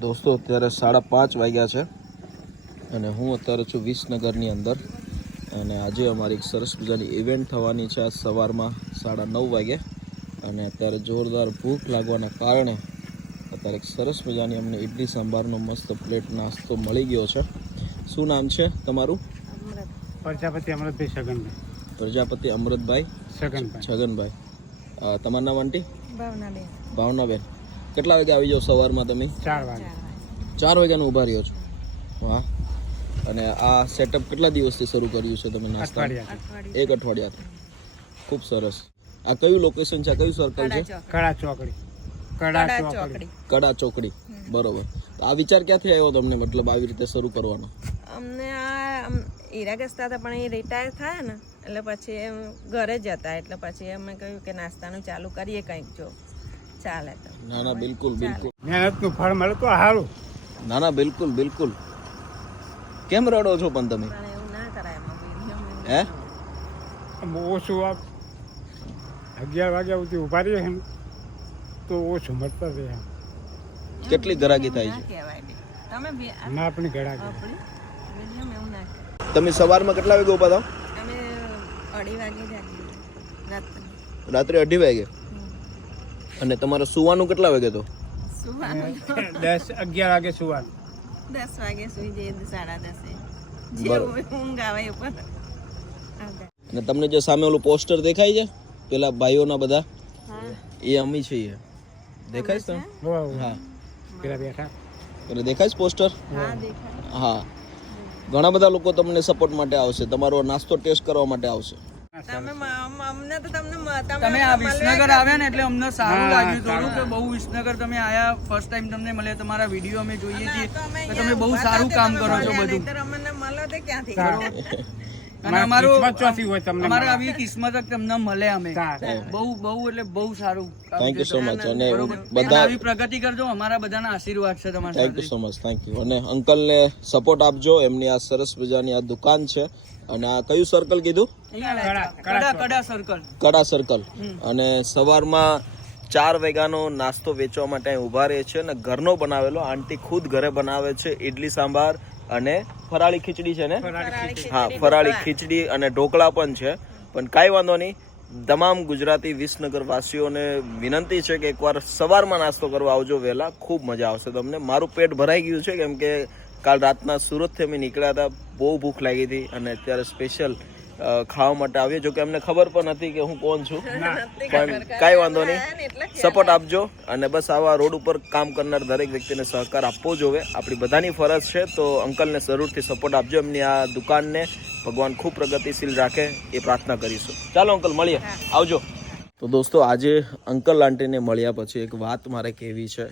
દોસ્તો અત્યારે સાડા પાંચ વાગ્યા છે અને હું અત્યારે છું વિસનગરની અંદર અને આજે અમારી એક સરસ મજાની ઇવેન્ટ થવાની છે આજ સવારમાં સાડા નવ વાગે અને અત્યારે જોરદાર ભૂખ લાગવાના કારણે અત્યારે એક સરસ મજાની અમને ઇડલી સંભારનો મસ્ત પ્લેટ નાસ્તો મળી ગયો છે. શું નામ છે તમારું? પ્રજાપતિ અમૃતભાઈ છગનભાઈ. પ્રજાપતિ અમૃતભાઈ છગનભાઈ. છગનભાઈ. તમારું નામ આંટી? ભાવનાબેન. ભાવનાબેન. કેટલા વાગે આવી જાવ સવારમાં તમે? ચાર વાગે. ચાર વાગ્યાનું ઊભા રહ્યો છો? વાહ. અને આ સેટઅપ કેટલા દિવસથી શરૂ કર્યું છે તમે નાસ્તા? એક અઠવાડિયાથી. ખૂબ સરસ. આ કયું લોકેશન છે? કયું સર્કલ છે? કડા ચોકડી. કડા કડા ચોકડી. કડા ચોકડી. બરોબર. તો આ વિચાર ક્યાંથી આવ્યો તમને મતલબ આવી રીતે શરૂ કરવાનો? અમને આ આમ ગસ્તા હતા પણ એ રિટાયર થયા ને એટલે પછી એમ ઘરે જ હતા. એટલે પછી અમે કહ્યું કે નાસ્તાનું ચાલુ કરીએ કંઈક જો. ચાલે તો. ના ના બિલકુલ બિલકુલ. મહેનતનું ફળ મળે તો સારું. ના ના બિલકુલ બિલકુલ. કેમ રડો છો પણ તમે? હે? ઓછું આપ અગિયાર વાગ્યા સુધી ઊભા રહીએ ને તો ઓછું મળતા રહે. કેટલી ગરાગી થાય છે? તમે ના આપણી કહેવાય. તમે સવારમાં કેટલા વાગે ઊભા થાવ અમે અઢી વાગે જાગીએ. રાત્રે. રાત્રે અઢી વાગે? અને તમારે સુવાનું કેટલા વાગે તો? દસ અગિયાર વાગે સુવાનું. દસ વાગે સુઈ જઈએ સાડા દસે. ઊંઘ આવે ઉપર અને તમને જે સામે ઓલું પોસ્ટર દેખાય છે પેલા ભાઈઓના બધા હા. એ અમે છીએ દેખાય છે. હા. પેલા બેઠા. એટલે દેખાય છે પોસ્ટર? હા ઘણા બધા લોકો તમને સપોર્ટ માટે આવશે. તમારો નાસ્તો ટેસ્ટ કરવા માટે આવશે. તમે મ- અમ- અમને તો તમને મ- તમે આ વિસનગર આવ્યા ને એટલે અમને સારું લાગ્યું થોડું કે બહુ વિસનગર તમે આયા ફર્સ્ટ ટાઈમ તમને મળ્યા તમારા વીડિયો અમે જોઈએ છીએ. કે તમે બહુ સારું કામ કરો છો બધું. નહીંતર અમને મળો તે ક્યાંથી? અને અમારું કિસ્મત ચોથી હોય તમને અમારે આવી કિસ્મત જ તમને મળે અમે. બહુ બહુ એટલે બહુ સારું થેન્ક યુ સો મચ અને બધા આવી પ્રગતિ કરજો અમારા બધાના આશીર્વાદ છે તમારા thank you so much thank you અને અંકલને સપોર્ટ આપજો. એમની આ સરસ મજાની આ દુકાન છે. અને આ કયું સર્કલ કીધું? કડા કડા સર્કલ અને સવારમાં ચાર વેગાનો નાસ્તો વેચવા માટે અહીં ઊભા રહે છે અને ઘરનો બનાવેલો આંટી ખુદ ઘરે બનાવે છે ઇડલી સાંભાર અને ફરાળી ખીચડી છે ને? હા ફરાળી ખીચડી અને ઢોકળા પણ છે. પણ કાંઈ વાંધો નહીં તમામ ગુજરાતી વિસનગર વાસીઓને વિનંતી છે કે એકવાર સવારમાં નાસ્તો કરવા આવજો વહેલા. ખૂબ મજા આવશે તમને. મારું પેટ ભરાઈ ગયું છે કેમ કે કાલ રાતના સુરતથી અમે નીકળ્યા હતા. બહુ ભૂખ લાગી હતી અને અત્યારે સ્પેશિયલ ખાવા માટે આવ્યો જો કે અમને ખબર પણ નથી કે હું કોણ છું. પણ કાંઈ વાંધો નહીં. સપોર્ટ આપજો અને બસ આવા રોડ ઉપર કામ કરનાર દરેક વ્યક્તિને સહકાર આપવો જોવે આપણી બધાની ફરજ છે તો અંકલને જરૂરથી સપોર્ટ આપજો. એમની આ દુકાનને ભગવાન ખૂબ પ્રગતિશીલ રાખે એ પ્રાર્થના કરીશું. ચાલો અંકલ મળીએ. આવજો. તો દોસ્તો આજે અંકલ આંટીને મળ્યા પછી એક વાત મારે કહેવી છે.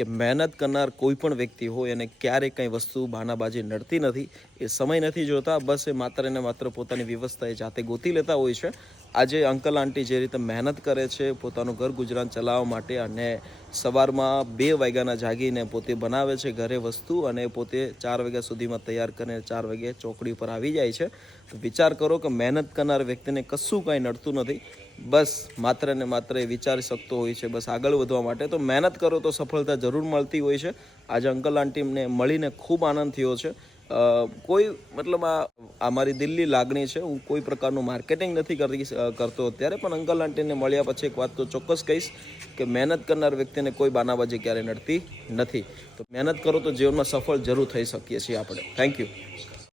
કે મહેનત કરનાર કોઈ પણ વ્યક્તિ હોય અને ક્યારેય કંઈ વસ્તુ બાનાબાજી નડતી નથી, એ સમય નથી જોતા, બસ એ માત્ર ને માત્ર પોતાની વ્યવસ્થા એ જાતે ગોતી લેતા હોય છે. આજે અંકલ આંટી જે રીતે મહેનત કરે છે, પોતાનું ઘર ગુજરાન ચલાવવા માટે અને સવારમાં બે વાગ્યાના જાગીને પોતે બનાવે છે ઘરે વસ્તુ અને પોતે ચાર વાગ્યા સુધીમાં તૈયાર કરીને ચાર વાગે ચોકડી પર આવી જાય છે. વિચાર કરો કે મહેનત કરનાર વ્યક્તિને કશું કાંઈ નડતું નથી. બસ માત્ર ને માત્ર એ વિચારી શકતો હોય છે, બસ આગળ વધવા માટે. તો મહેનત કરો તો સફળતા જરૂર મળતી હોય છે. આજે અંકલ આંટીને મળીને ખૂબ આનંદ થયો છે. કોઈ મતલબ આ આ મારી દિલ્હી લાગણી છે, હું કોઈ પ્રકારનું માર્કેટિંગ નથી કરી કરતો અત્યારે, પણ અંકલ આંટીને મળ્યા પછી એક વાત તો ચોક્કસ કહીશ કે મહેનત કરનાર વ્યક્તિને કોઈ બાનાબાજી ક્યારે નડતી નથી. તો મહેનત કરો તો જીવનમાં સફળ જરૂર થઈ શકીએ છીએ આપણે. Thank you